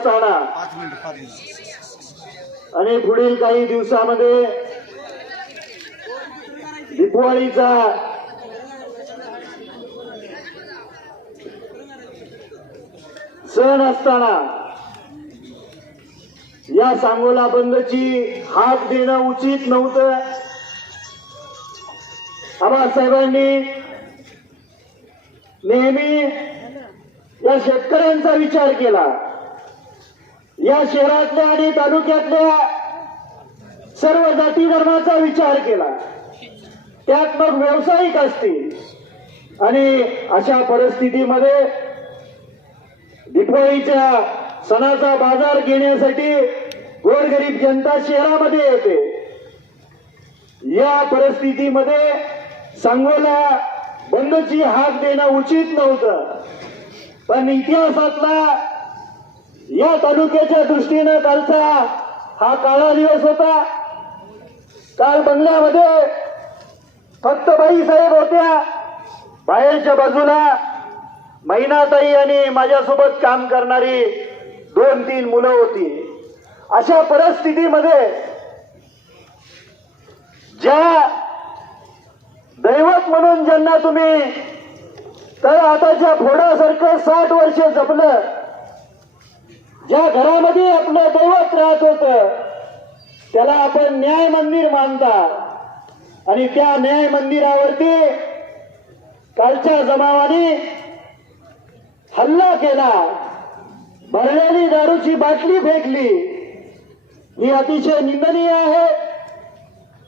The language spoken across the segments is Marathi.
असताना आणि पुढील काही दिवसामध्ये दिपवाळीचा सण असताना या सांगोला बंदची हाक देणं उचित नव्हतं. आबासाहेबांनी नेहमी या शेतकऱ्यांचा विचार केला. या शहरातल्या आणि तालुक्यातल्या सर्व जाती धर्माचा विचार केला. त्यात मग व्यावसायिक असतील. आणि अशा परिस्थितीमध्ये दिपाळीच्या सणाचा बाजार घेण्यासाठी गोरगरीब जनता शहरामध्ये येते. या परिस्थितीमध्ये सांगोला बंदची हाक देणं उचित नव्हतं. पण इतिहासातला या तालुक्याच्या दृष्टीनं कालचा हा काळा दिवस होता. काल बंगल्यामध्ये फक्त बाई साहेब होत्या. बाहेरच्या बाजूला महिनाताई आणि माझ्यासोबत काम करणारी दोन तीन मुलं होती. अशा परिस्थितीमध्ये ज्या दैवत म्हणून ज्यांना तुम्ही तर आताच्या फोडासारखं साठ वर्ष जपलं ज्या घरामध्ये आपलं दैवत राहत होत त्याला आपण न्याय मंदिर मानता. आणि त्या न्याय मंदिरावरती कालच्या जमावाने हल्ला केला. भरलेली दारूची बाटली फेकली. ही अतिशय निंदनीय आहे.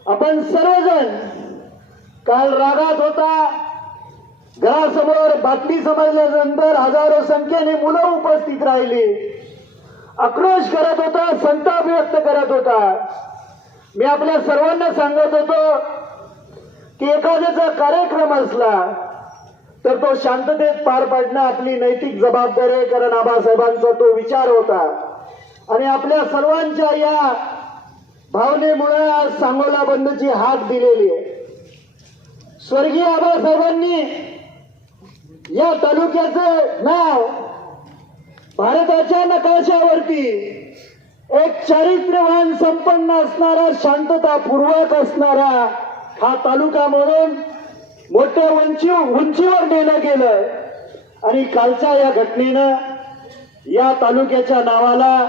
आपण सर्वजण काल रागात होता. घरासमोर बातमी समजल्यानंतर हजारो संख्येने मुलं उपस्थित राहिली. आक्रोश करत होता संताप व्यक्त करत होता. मी आपल्या सर्वांना सांगत होतो की एखाद्याचा कार्यक्रम असला तर तो शांततेत पार पाडणं आपली नैतिक जबाबदारी आहे कारण आबासाहेबांचा तो विचार होता. आणि आपल्या सर्वांच्या या भावनेमुळे आज सांगोला बंदची हाक दिलेली आहे. स्वर्गीय आबासाहेबांनी या तालुक्याचं नाव भारताच्या नकाशावरती एक चारित्र्यवान संपन्न असणारा शांततापूर्वक असणारा हा तालुका म्हणून मोठ्या उंची उंचीवर नेलं गेलं. आणि कालच्या या घटनेनं या तालुक्याच्या नावाला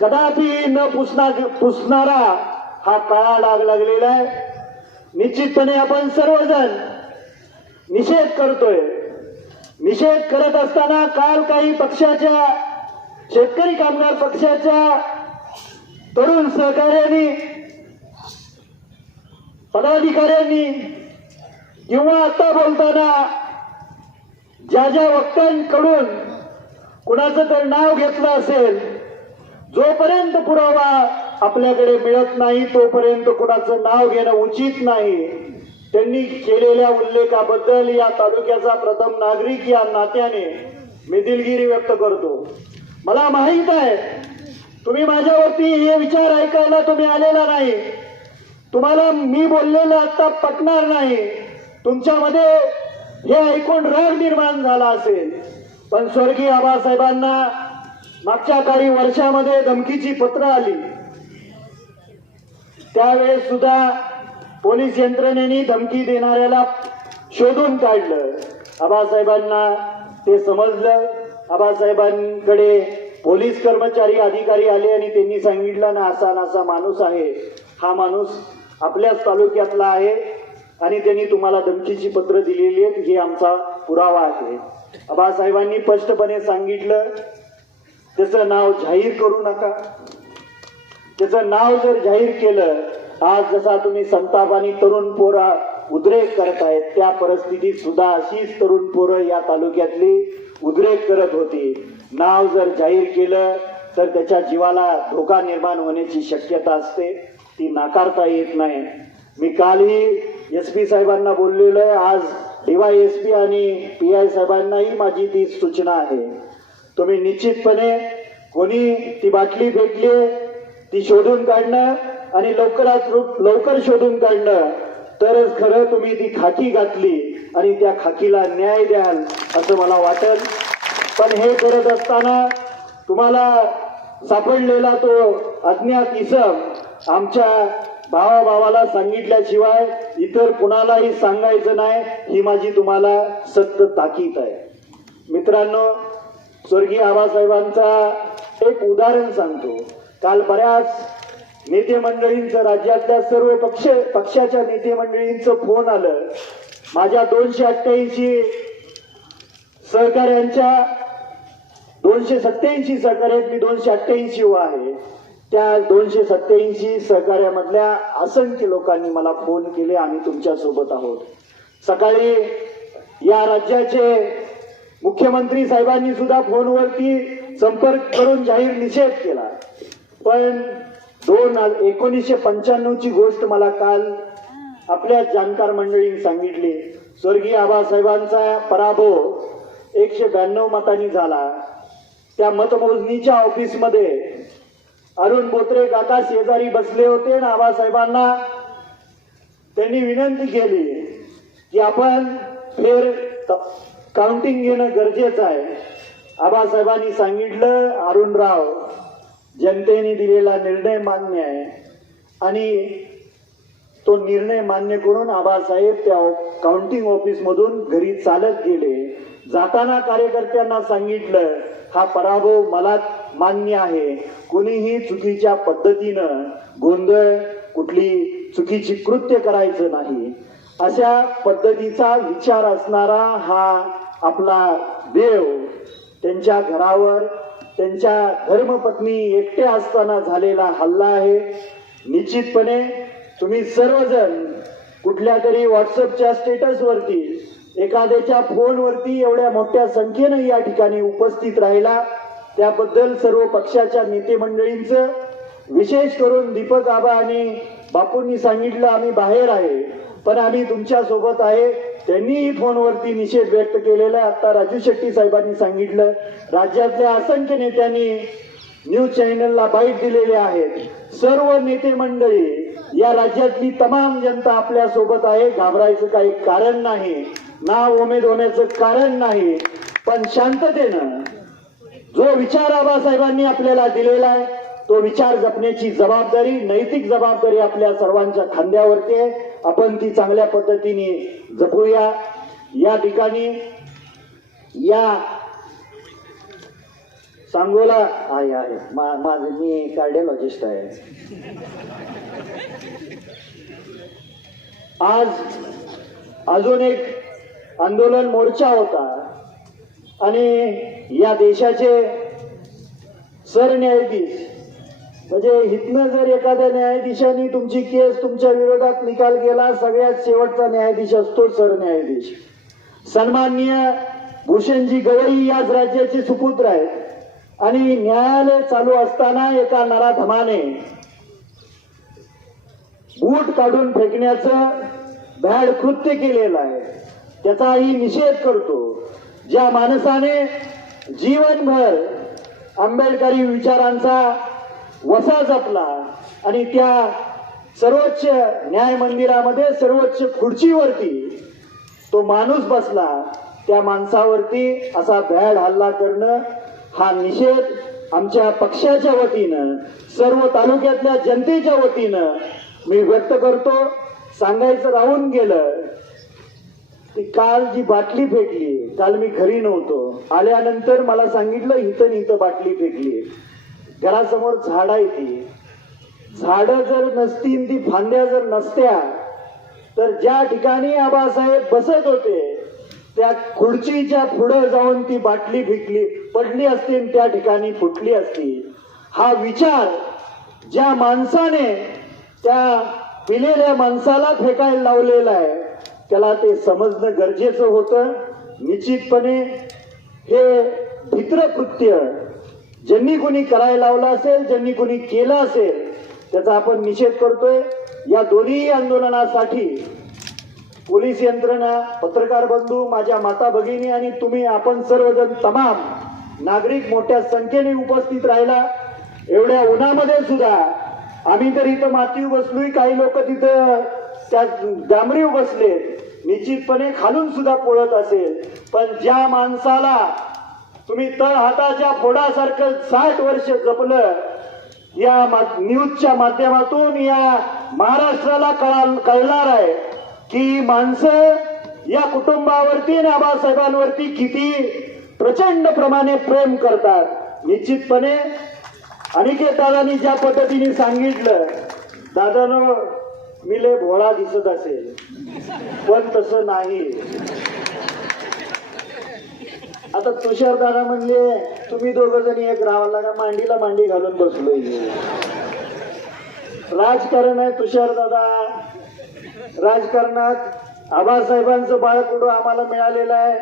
कदापि न पुसना पुसणारा हा काळा डाग लागलेला आहे. निश्चितपणे आपण सर्वजण निषेध करतोय. निषेध करत असताना काल काही पक्षाच्या शेतकरी कामगार पक्षाच्या तरुण सहकार्यांनी पदाधिकाऱ्यांनी किंवा आता बोलताना ज्या ज्या वक्त्यांकडून कुणाचं तर नाव घेतलं असेल जोपर्यंत पुरावा आपल्याकडे मिळत नाही तोपर्यंत कुणाचं नाव घेणं उचित नाही. त्यांनी केलेल्या उल्लेखाबद्दल या तालुक्याचा प्रथम नागरिक या नात्याने मी दिलगिरी व्यक्त करतो. मला माहीत आहे तुम्ही माझ्यावरती हे विचार ऐकायला तुम्ही आलेला नाही. तुम्हाला मी बोललेलं आता पटणार नाही. तुमच्यामध्ये हे ऐकून राग निर्माण झाला असेल. पण स्वर्गीय आबासाहेबांना मागच्या काही वर्षामध्ये धमकीची पत्र आली. त्यावेळेस सुद्धा पोलीस यंत्रणेने धमकी देणाऱ्याला शोधून काढलं. आबासाहेबांना ते समजलं. आबासाहेबांकडे पोलीस कर्मचारी अधिकारी आले आणि त्यांनी सांगितलं ना असा ना असा माणूस आहे. हा माणूस आपल्याच तालुक्यातला आहे आणि त्यांनी तुम्हाला धमकीची पत्र दिलेली आहेत. हे आमचा पुरावा आहे. आबासाहेबांनी स्पष्टपणे सांगितलं त्याचं नाव जाहीर करू नका. त्याचं नाव जर जाहीर केलं आज जसा तुम्ही संताप आणि तरुण पोरा उद्रेक करतायत त्या परिस्थितीत सुद्धा अशीच तरुण पोरं या तालुक्यातली उद्रेक करत होती. नाव जर जाहीर केलं तर त्याच्या जीवाला धोका निर्माण होण्याची शक्यता असते. ती नाकारता येत नाही. मी कालही एस पी साहेबांना बोललेलो आहे. आज डीवाय एस पी आणि पी आय साहेबांनाही माझी ती सूचना आहे. तुम्ही निश्चितपणे कोणी ती बाटली फेकली ती शोधून काढणं आणि लवकरात लवकर शोधून काढणं तरच खरं तुम्ही ती खाकी घातली आणि त्या खाकीला न्याय द्याल असं मला वाटेल. पण हे करत असताना तुम्हाला सापडलेला तो अज्ञात इसम आमच्या भावाभावाला सांगितल्याशिवाय इतर कुणालाही सांगायचं नाही ही माझी तुम्हाला सक्त ताकीद आहे. मित्रांनो स्वर्गीय आबासाहेबांचा एक उदाहरण सांगतो. काल बऱ्याच नेते मंडळींचं राज्यातल्या सर्व पक्ष पक्षाच्या नेते मंडळींचं फोन आलं. माझ्या दोनशे अठ्ठ्याऐंशी सहकाऱ्यांच्या दोनशे सत्याऐंशी सहकार्यात मी दोनशे अठ्ठ्याऐंशी व आहे. त्या दोनशे सत्याऐंशी सहकार्यामधल्या असंख्य लोकांनी मला फोन केले. आम्ही तुमच्यासोबत आहोत. सकाळी या राज्याचे मुख्यमंत्री साहेबांनी सुद्धा फोनवरती संपर्क करून जाहीर निषेध केला. पण दोन एकोणीसशे पंच्याण्णवची गोष्ट मला काल आपल्या जाणकार मंडळींनी सांगितली. स्वर्गीय आबासाहेबांचा पराभव एकशे ब्याण्णव मतांनी झाला. त्या मतमोजणीच्या ऑफिसमध्ये अरुण बोत्रे काका शेजारी बसले होते आणि आबासाहेबांना त्यांनी विनंती केली की आपण फेर काउंटिंग घेणं गरजेचं आहे. आबासाहेबांनी सांगितलं अरुणराव जनतेने दिलेला निर्णय मान्य आहे. आणि तो निर्णय मान्य करून आबासाहेब त्या काउंटिंग ऑफिसमधून घरी चालत गेले. जाताना कार्यकर्त्यांना सांगितलं हा पराभव मला मान्य आहे. कोणीही चुकीच्या पद्धतीनं गोंधळ कुठली चुकीची कृत्य करायचं नाही. अशा पद्धतीचा विचार असणारा हा आपला देव त्यांच्या घरावर त्यांच्या धर्मपत्नी एकट्या असताना झालेला हल्ला आहे. निश्चितपणे तुम्ही सर्वजण कुठल्या तरी व्हॉट्सअपच्या स्टेटसवरती एखाद्याच्या फोनवरती एवढ्या मोठ्या संख्येनं या ठिकाणी उपस्थित राहिला. त्याबद्दल सर्व पक्षाच्या नेते मंडळींचं विशेष करून दीपक आबा आणि बापूंनी सांगितलं आम्ही बाहेर आहे पण आम्ही तुमच्यासोबत आहे. त्यांनीही फोनवरती निषेध व्यक्त केलेला आहे. आता राजू शेट्टी साहेबांनी सांगितलं राज्यातल्या असंख्य नेत्यांनी न्यूज चॅनलला बाईट दिलेले आहेत. सर्व नेते मंडळी या राज्यातली तमाम जनता आपल्यासोबत आहे. घाबरायचं काही कारण नाही नाव उमेद होण्याचं कारण नाही. पण शांततेनं जो विचार आबासाहेबांनी आपल्याला दिलेला आहे तो विचार जपण्याची जबाबदारी नैतिक जबाबदारी आपल्या सर्वांच्या खांद्यावरती आहे. आपण ती चांगल्या पद्धतीने जपूया. या ठिकाणी या सांगोला आहे आहे. मा- माझं मी कार्डिओलॉजिस्ट आहे. आज अजून एक आंदोलन मोर्चा होता आणि या देशाचे सरन्यायाधीश म्हणजे इथनं जर एखाद्या न्यायाधीशाने तुमची केस तुमच्या विरोधात निकाल केला सगळ्यात शेवटचा न्यायाधीश असतो सरन्यायाधीश. सन्माननीय भूषणजी गवई याच राज्याचे सुपुत्र आहेत. आणि न्यायालय चालू असताना एका नराधमाने बूट काढून फेकण्याचं भॅड कृत्य केलेलं आहे. त्याचाही निषेध करतो. ज्या माणसाने जीवनभर आंबेडकरी विचारांचा वसा जपला आणि त्या सर्वोच्च न्याय मंदिरामध्ये सर्वोच्च खुर्चीवरती तो माणूस बसला. त्या माणसावरती असा भ्याड हल्ला करणं हा निषेध आमच्या पक्षाच्या वतीनं सर्व तालुक्यातल्या जनतेच्या वतीनं मी व्यक्त करतो. सांगायचं राहून गेलं ती काल जी बाटली फेकली काल मी घरी नव्हतो. आल्यानंतर मला सांगितलं इथं इथं बाटली फेकली. घरासमोर झाड आहे ती झाडं जर नसतील ती फांद्या जर नसत्या तर ज्या ठिकाणी आबासाहेब बसत होते त्या खुर्चीच्या पुढे जाऊन ती बाटली फेकली पडली असती त्या ठिकाणी फुटली असती. हा विचार ज्या माणसाने त्या पिलेल्या माणसाला फेकायला लावलेला आहे त्याला ते समजणं गरजेचं होतं. निश्चितपणे हे भित्र कृत्य ज्यांनी कोणी करायला लावलं असेल ज्यांनी कोणी केलं असेल त्याचा आपण निषेध करतोय. या दोन्ही आंदोलनासाठी पोलीस यंत्रणा पत्रकार बंधू माझ्या माता भगिनी आणि तुम्ही आपण सर्वजण तमाम नागरिक मोठ्या संख्येने उपस्थित राहिला. एवढ्या उन्हामध्ये सुद्धा आम्ही तर इथं माती बसलोय काही लोक तिथं त्या डांबरीव बसले निश्चितपणे खालून सुद्धा पोळत असेल. पण ज्या माणसाला तुम्ही तळ हाताच्या फोडासारखं साठ वर्ष जपलं या मा- न्यूजच्या माध्यमातून या महाराष्ट्राला कळणार आहे की माणसं या कुटुंबावरती आणि आबासाहेबांवरती किती प्रचंड प्रमाणे प्रेम करतात. निश्चितपणे अनिकेत दादांनी ज्या पद्धतीने सांगितलं दादानं मी लय भोळा दिसत असेल पण तसं नाही. आता तुषार दादा म्हणले तुम्ही दोघ जणी एक राहायला का मांडीला मांडी घालून बसलोय राजकारण आहे तुषार दादा. राजकारणात आबासाहेबांचं बाळकडू आम्हाला मिळालेलं आहे.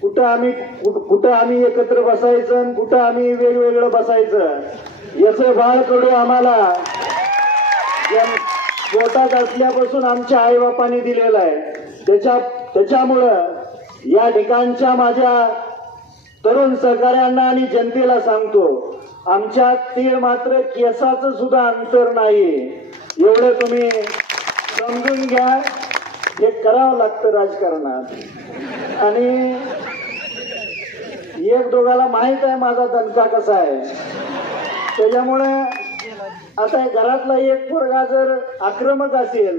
कुठं आम्ही कुठ- कुठं आम्ही एकत्र बसायचं आणि कुठं आम्ही वेगवेगळं बसायचं याचं बाळकडू आम्हाला. या पोटात असल्यापासून आमच्या आईबापाने दिलेलं आहे. त्याच्या त्याच्यामुळं या ठिकाणच्या माझ्या तरुण सहकाऱ्यांना आणि जनतेला सांगतो आमच्या तीळ मात्र केसाचं सुद्धा अंतर नाही. एवढं तुम्ही समजून घ्या हे करावं लागतं राजकारणात. आणि एक दोघाला माहीत आहे माझा दणका कसा आहे. त्याच्यामुळे आता घरातला एक पोरगा जर आक्रमक असेल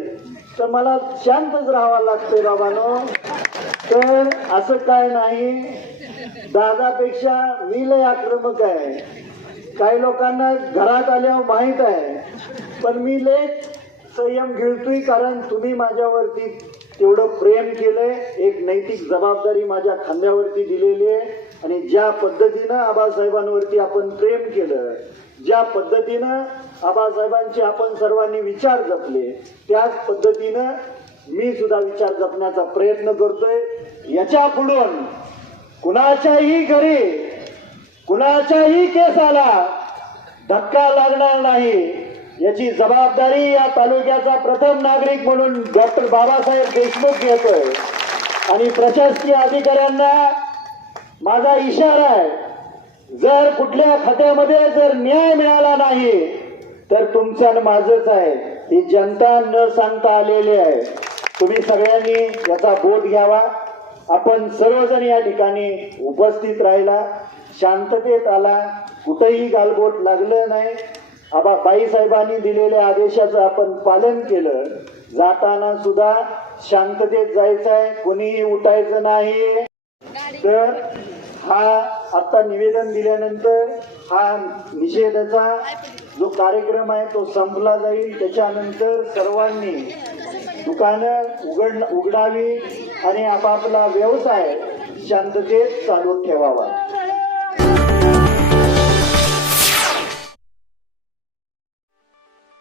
तर मला शांतच राहावं लागतंय बाबानो. तर असं काय नाही. दादापेक्षा मी लय आक्रमक आहे. काही लोकांना घरात आल्यावर माहीत आहे. पण मी लय संयम घेतोय कारण तुम्ही माझ्यावरती तेवढं प्रेम केलंय एक नैतिक जबाबदारी माझ्या खांद्यावरती दिलेली आहे. आणि ज्या पद्धतीनं आबासाहेबांवरती आपण प्रेम केलं ज्या पद्धतीनं आबासाहेबांचे आपण सर्वांनी विचार जपले त्याच पद्धतीनं मी सुद्धा विचार जपण्याचा प्रयत्न करतोय. याच्या पुढून कुणाच्याही घरी कुणाच्याही केसाला धक्का लागणार नाही. याची जबाबदारी या तालुक्याचा प्रथम नागरिक म्हणून डॉक्टर बाबासाहेब देशमुख घेतोय. आणि प्रशासकीय अधिकाऱ्यांना माझा इशारा आहे जर कुठल्या खात्यामध्ये जर न्याय मिळाला नाही तर तुमचं माझंच आहे. ही जनता न सांगता आलेली आहे. तुम्ही सगळ्यांनी याचा बोध घ्यावा. आपण सर्वजण या ठिकाणी उपस्थित राहिला शांततेत आला कुठेही गालबोट लागलं नाही. आबा बाईसाहेबांनी दिलेल्या आदेशाचं आपण पालन केलं. जाताना सुद्धा शांततेत जायचं आहे कोणीही उठायचं नाही. तर हा आता निवेदन दिल्यानंतर हा निषेधाचा जो कार्यक्रम आहे तो संपला जाईल. त्याच्यानंतर सर्वांनी दुकानं उघड उघडावी. आणि आपापला व्यवसाय शांततेत चालू ठेवावा.